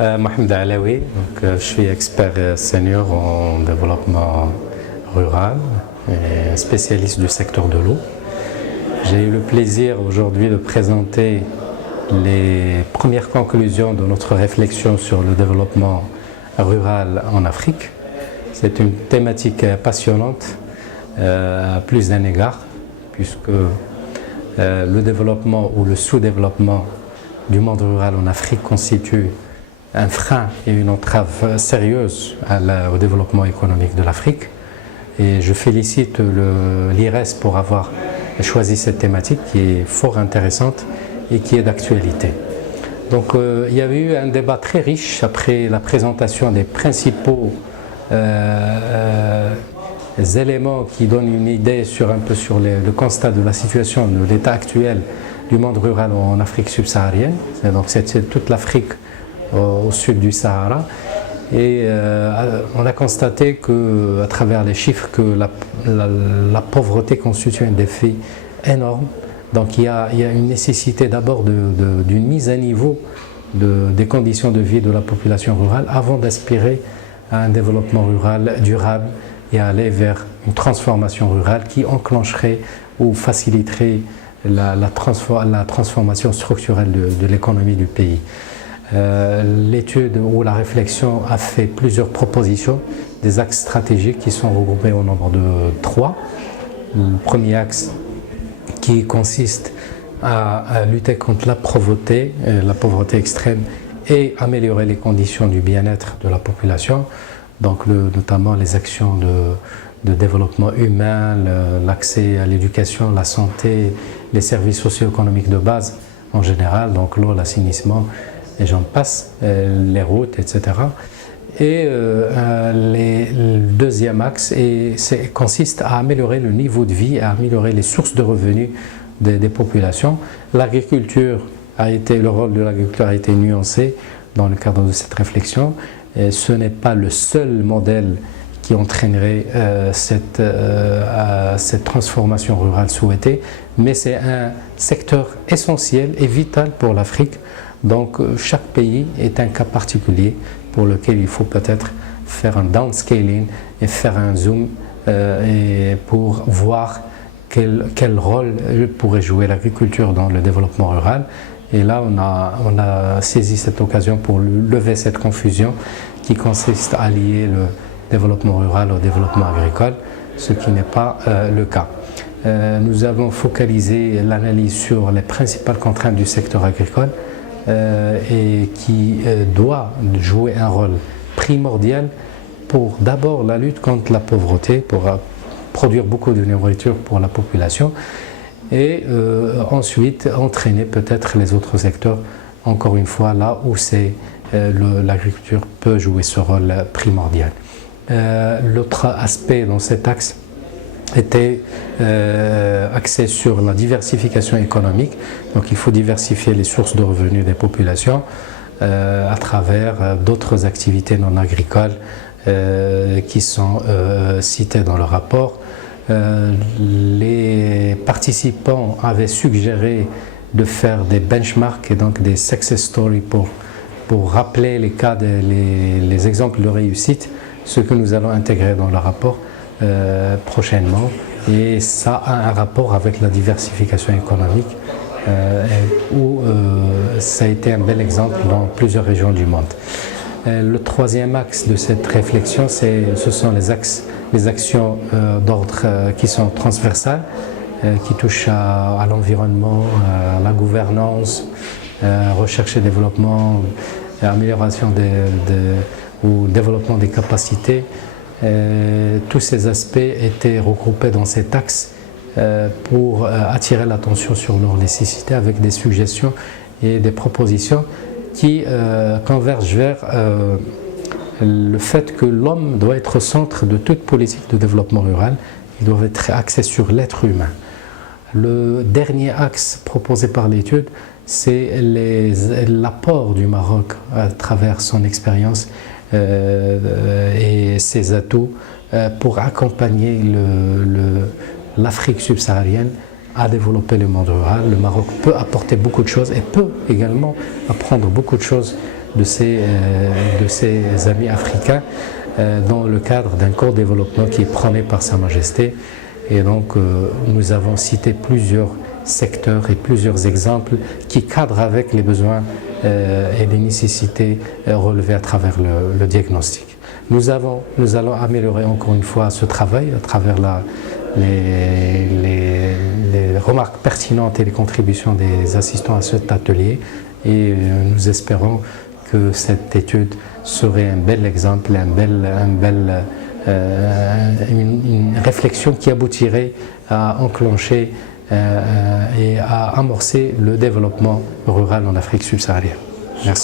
Mohamed Alaoui, je suis expert senior en développement rural et spécialiste du secteur de l'eau. J'ai eu le plaisir aujourd'hui de présenter les premières conclusions de notre réflexion sur le développement rural en Afrique. C'est une thématique passionnante à plus d'un égard, puisque le développement ou le sous-développement du monde rural en Afrique constitue un frein et une entrave sérieuse au développement économique de l'Afrique. Et je félicite l'IRES pour avoir choisi cette thématique qui est fort intéressante et qui est d'actualité. Donc il y avait eu un débat très riche après la présentation des principaux éléments qui donnent une idée sur le constat de la situation, de l'état actuel du monde rural en Afrique subsaharienne. Donc c'est toute l'Afrique au sud du Sahara. Et on a constaté qu'à travers les chiffres que la pauvreté constitue un défi énorme. Donc il y a une nécessité d'abord d'une mise à niveau des conditions de vie de la population rurale avant d'aspirer à un développement rural durable et à aller vers une transformation rurale qui enclencherait ou faciliterait la transformation structurelle de l'économie du pays. L'étude ou la réflexion a fait plusieurs propositions, des axes stratégiques qui sont regroupés au nombre de 3. Le premier axe qui consiste à lutter contre la pauvreté extrême et améliorer les conditions du bien-être de la population, donc notamment les actions de développement humain, l'accès à l'éducation, la santé, les services socio-économiques de base en général, donc l'eau, l'assainissement, et j'en passe, les routes, etc. Et le deuxième axe consiste à améliorer le niveau de vie, à améliorer les sources de revenus des populations. Le rôle de l'agriculture a été nuancé dans le cadre de cette réflexion. Et ce n'est pas le seul modèle qui entraînerait cette transformation rurale souhaitée, mais c'est un secteur essentiel et vital pour l'Afrique. Donc chaque pays est un cas particulier pour lequel il faut peut-être faire un downscaling et faire un zoom pour voir quel rôle pourrait jouer l'agriculture dans le développement rural. Et là, on a saisi cette occasion pour lever cette confusion qui consiste à lier le développement rural au développement agricole, ce qui n'est pas le cas. Nous avons focalisé l'analyse sur les principales contraintes du secteur agricole et qui doit jouer un rôle primordial pour d'abord la lutte contre la pauvreté, pour produire beaucoup de nourriture pour la population et ensuite entraîner peut-être les autres secteurs, encore une fois là où l'agriculture peut jouer ce rôle primordial. L'autre aspect dans cet axe était axé sur la diversification économique. Donc il faut diversifier les sources de revenus des populations à travers d'autres activités non agricoles qui sont citées dans le rapport. Les participants avaient suggéré de faire des benchmarks et donc des success stories pour rappeler les cas, les exemples de réussite, ce que nous allons intégrer dans le rapport prochainement. Et ça a un rapport avec la diversification économique où ça a été un bel exemple dans plusieurs régions du monde. Le troisième axe de cette réflexion, ce sont les actions d'ordre qui sont transversales, qui touchent à l'environnement, à la gouvernance, recherche et développement, amélioration ou développement des capacités. Tous ces aspects étaient regroupés dans cet axe pour attirer l'attention sur leurs nécessités avec des suggestions et des propositions qui convergent vers le fait que l'homme doit être au centre de toute politique de développement rural. Il doit être axé sur l'être humain. Le dernier axe proposé par l'étude, c'est l'apport du Maroc à travers son expérience et ses atouts pour accompagner l'Afrique subsaharienne à développer le monde rural. Le Maroc peut apporter beaucoup de choses et peut également apprendre beaucoup de choses de ces amis africains dans le cadre d'un co-développement qui est prôné par Sa Majesté. Et donc nous avons cité plusieurs secteurs et plusieurs exemples qui cadrent avec les besoins et les nécessités relevées à travers le diagnostic. Nous allons améliorer encore une fois ce travail à travers les remarques pertinentes et les contributions des assistants à cet atelier, et nous espérons que cette étude serait un bel exemple, une réflexion qui aboutirait à enclencher et à amorcer le développement rural en Afrique subsaharienne.